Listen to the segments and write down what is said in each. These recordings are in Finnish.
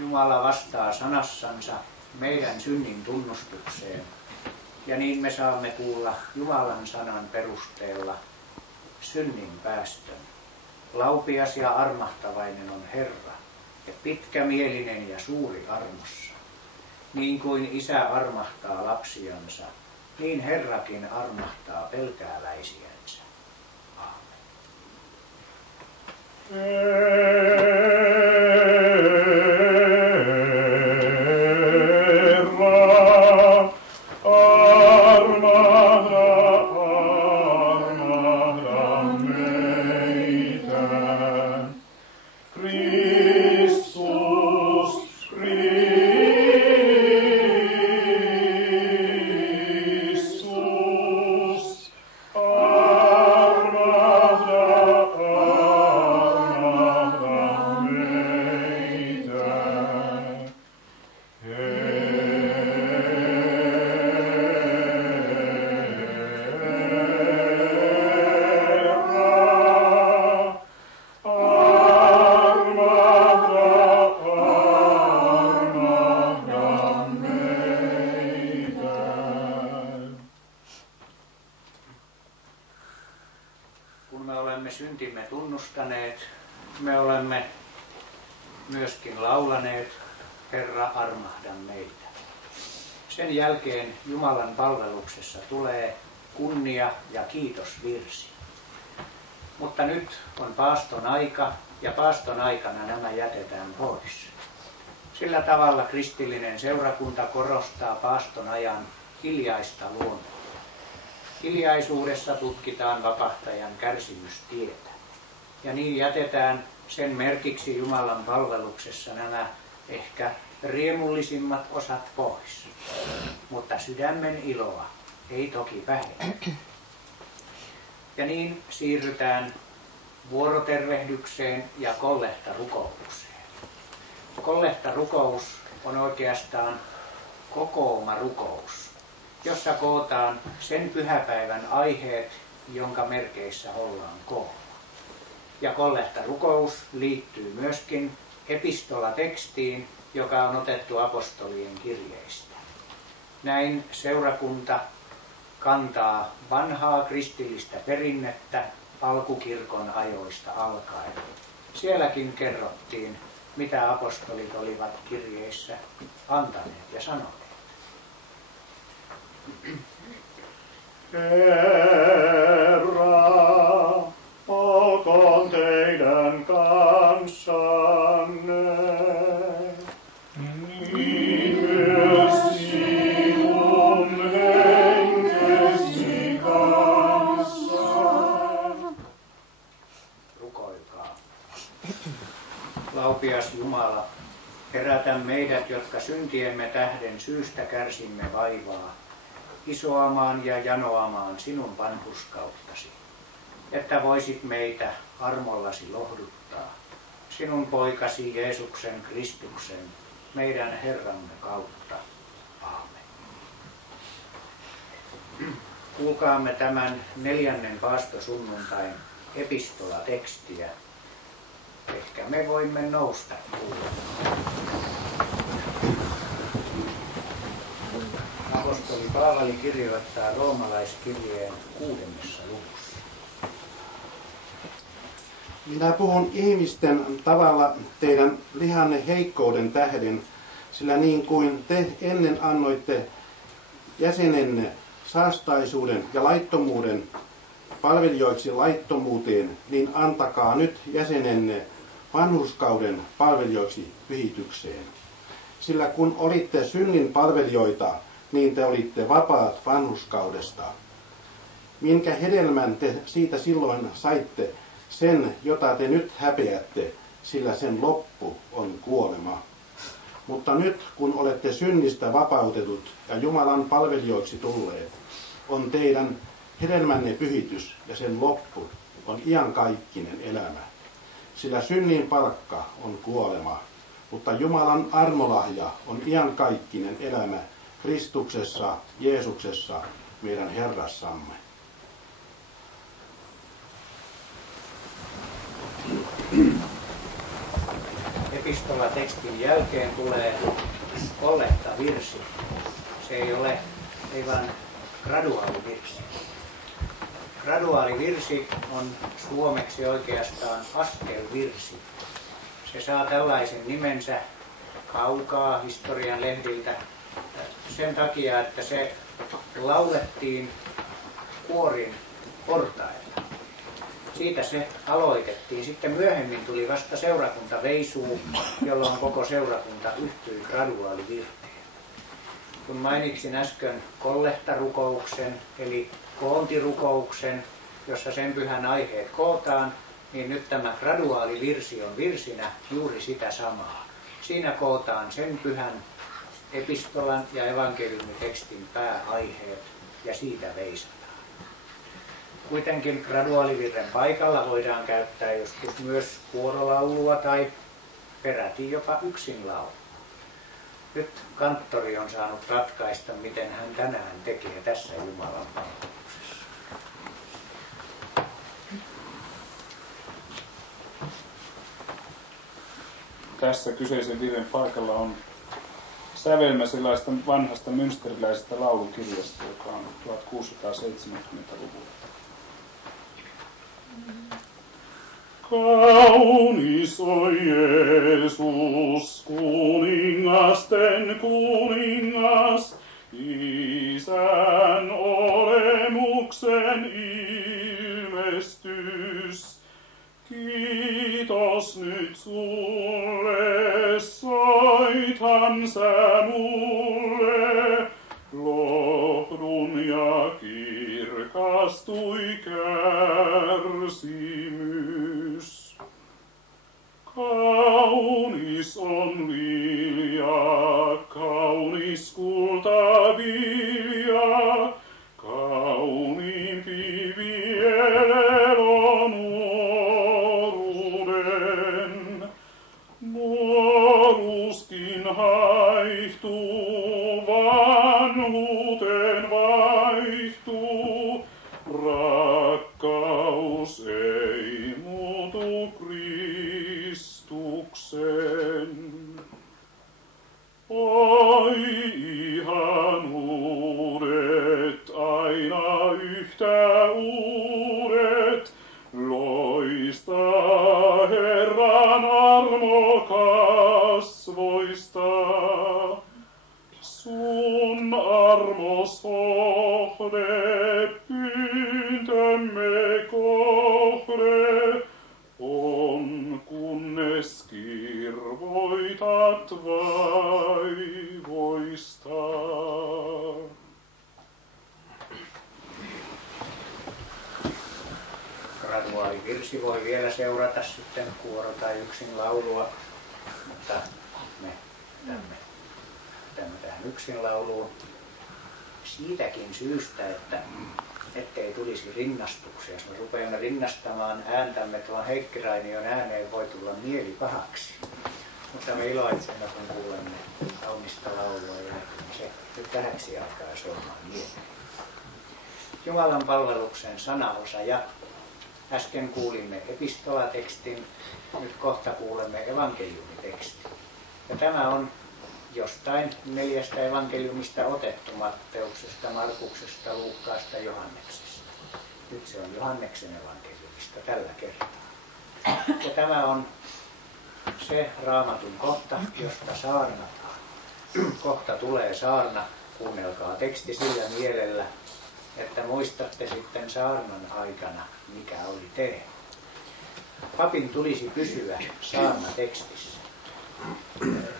Jumala vastaa sanassansa meidän synnin tunnustukseen, ja niin me saamme kuulla Jumalan sanan perusteella synnin päästön. Laupias ja armahtavainen on Herra, ja pitkämielinen ja suuri armossa. Niin kuin isä armahtaa lapsiansa, niin Herrakin armahtaa pelkääläisiänsä. Aamen. Syntimme tunnustaneet, me olemme myöskin laulaneet Herra armahda meitä. Sen jälkeen Jumalan palveluksessa tulee kunnia- ja kiitosvirsi. Mutta nyt on paaston aika ja paaston aikana nämä jätetään pois. Sillä tavalla kristillinen seurakunta korostaa paaston ajan hiljaista luontoa. Hiljaisuudessa tutkitaan vapahtajan kärsimystietä. Ja niin jätetään sen merkiksi Jumalan palveluksessa nämä ehkä riemullisimmat osat pois. Mutta sydämen iloa ei toki vähene. Ja niin siirrytään vuorotervehdykseen ja kollehtarukoukseen. Kollehtarukous on oikeastaan kokoomarukous, jossa kootaan sen pyhäpäivän aiheet, jonka merkeissä ollaan koolla. Ja kollehtarukous liittyy myöskin epistolatekstiin, joka on otettu apostolien kirjeistä. Näin seurakunta kantaa vanhaa kristillistä perinnettä alkukirkon ajoista alkaen. Sielläkin kerrottiin, mitä apostolit olivat kirjeissä antaneet ja sanoneet. Herra, olkoon teidän kanssanne. Niin myös sinun henkesi kanssa. Rukoilkaa. Laupias Jumala, herätä meidät, jotka syntiemme tähden syystä kärsimme vaivaa, isoamaan ja janoamaan sinun vanhurskauttasi, että voisit meitä armollasi lohduttaa, sinun poikasi Jeesuksen Kristuksen, meidän Herramme kautta. Aamen. Kuulkaamme tämän 4. paastosunnuntain epistolatekstiä. Ehkä me voimme nousta kuulemaan. Apostoli Paavali kirjoittaa roomalaiskirjeen 6. luvussa. Minä puhun ihmisten tavalla teidän lihanne heikkouden tähden, sillä niin kuin te ennen annoitte jäsenenne saastaisuuden ja laittomuuden palvelijoiksi laittomuuteen, niin antakaa nyt jäsenenne vanhurskauden palvelijoiksi pyhitykseen. Sillä kun olitte synnin palvelijoita, niin te olitte vapaat vanhurskaudesta. Minkä hedelmän te siitä silloin saitte, sen, jota te nyt häpeätte, sillä sen loppu on kuolema. Mutta nyt, kun olette synnistä vapautetut ja Jumalan palvelijoiksi tulleet, on teidän hedelmänne pyhitys ja sen loppu on iankaikkinen elämä. Sillä synnin palkka on kuolema, mutta Jumalan armolahja on iankaikkinen elämä Kristuksessa, Jeesuksessa, meidän Herrassamme. Epistola epistolatekstin jälkeen tulee kollehtavirsi. Se ei vaan graduaalivirsi. Graduaalivirsi on suomeksi oikeastaan askelvirsi. Se saa tällaisen nimensä kaukaa historian lehdiltä sen takia, että se laulettiin kuorin portailla. Siitä se aloitettiin. Sitten myöhemmin tuli vasta seurakuntaveisuu, jolloin koko seurakunta yhtyi graduaalivirteen. Kun mainitsin äsken kollehtarukouksen, eli koontirukouksen, jossa sen pyhän aiheet kootaan, niin nyt tämä graduaalivirsi on virsinä juuri sitä samaa. Siinä kootaan sen pyhän epistolan ja evankeliumitekstin pääaiheet ja siitä veisataan. Kuitenkin graduaalivirren paikalla voidaan käyttää joskus myös kuorolaulua tai peräti jopa yksinlaulua. Nyt kanttori on saanut ratkaista, miten hän tänään tekee tässä Jumalan palveluksessa. Tässä kyseisen virren paikalla on sävelmä sellaista vanhasta münsteriläisestä laulukirjasta, joka on 1670-luvulta. Kaunis on Jeesus, kuningasten kuningas, Isän olemuksen ilmestys. Kiitos nyt sulle, soithan sä mulle, lohdun ja kirkastui kärsimys. Kaunis on lilja, kaunis kultavilja, kauniimpi viel on nuoruuden. Nuoruuskin haihtuu, vanhuuteen vaihtuu, rakkaus ei muutu Kristuksen. Oi ihanuudet, aina yhtä uudet, loistaa Herran armo kasvoista. Sun armos hohde, pyyntömme kohde, on kunnes kirvoitat vaivoista. Graduaalivirsi voi vielä seurata sitten kuoro- tai yksin laulua, mutta me lähdemme tähän yksin lauluun siitäkin syystä, että ettei tulisi rinnastuksia. Jos me rupeamme rinnastamaan ääntämme tuon Heikki Rainion ääneen, voi tulla mieli pahaksi. Mutta me iloitsemme, kun kuulemme kaunista laulua ja se nyt tähäksi alkaa soimaan mieleen. Jumalan palveluksen sanaosa jatkuu. Äsken kuulimme epistolatekstin, nyt kohta kuulemme evankeliumitekstin. Ja tämä on jostain 4 evankeliumista otettu, Matteuksesta, Markuksesta, Luukkaasta, Johanneksesta. Nyt se on Johanneksen evankeliumista tällä kertaa. Ja tämä on se Raamatun kohta, josta saarnataan. Kohta tulee saarna, kuunnelkaa teksti sillä mielellä, että muistatte sitten saarnan aikana, mikä oli teema. Papin tulisi pysyä saarnatekstissä.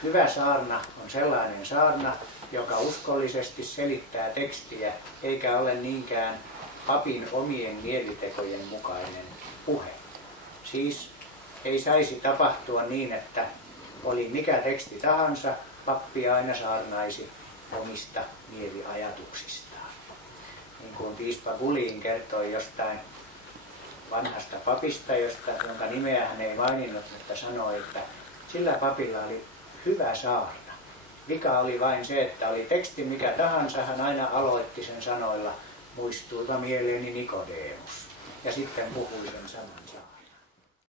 Hyvä saarna on sellainen saarna, joka uskollisesti selittää tekstiä, eikä ole niinkään papin omien mielitekojen mukainen puhe. Siis ei saisi tapahtua niin, että oli mikä teksti tahansa, pappi aina saarnaisi omista mieliajatuksistaan. Niin kuin piispa Gulin kertoi jostain vanhasta papista, jonka nimeä hän ei maininnut, mutta sanoi, että sillä papilla oli hyvä saarna. Vika oli vain se, että oli teksti mikä tahansa, hän aina aloitti sen sanoilla, muistuipa mieleeni Nikodemus. Ja sitten puhui sen sanan.